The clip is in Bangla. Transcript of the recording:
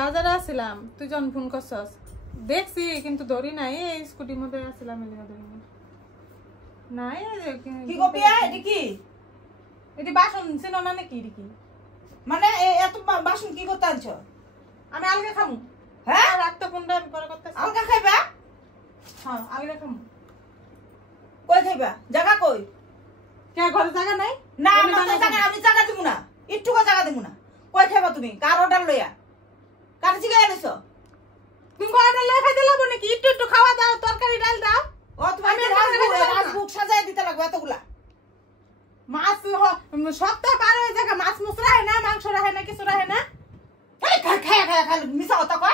বাজারে আসছিলাম, তুই যখন ফোন করছস দেখছি কিন্তু ধরি নাই। এই স্কুটির মধ্যে আসছিলাম, এই জায়গা ধরি নাই। কি কপিয়া এটি কি? এটি বাসন ছিল না নাকি? এটি কি মানে এত বাসন কি করতে আনছ? আমি আলগা খামু। হ্যাঁ, রাখতো কোনটা পরে করতেছ? আলগা খাইবা? হ্যাঁ, আলগা খামু। কই খাইবা? জায়গা কই? কে ঘরে জায়গা নাই? না আমাদের জায়গা, আমি জায়গা দিমু না, একটুকো জায়গা দিমু না। কই খাইবা তুমি? কার অর্ডার লইয়া? কার জিগাই আইছো? তুমি অর্ডার লই খাইতে লাগবো নাকি? একটু একটু খাওয়া দাও, তরকারি ডাল দাও। ও তুমি রাজভোগ সাজায় দিতে লাগবে এতগুলা। মাছ সপ্তাহ পার হয়ে যায়, মাছ মুছ রাহে না, মাংস রাহে না, কিছু রাহে না। খায়া খায়া খায়া মিশা কথা কয়।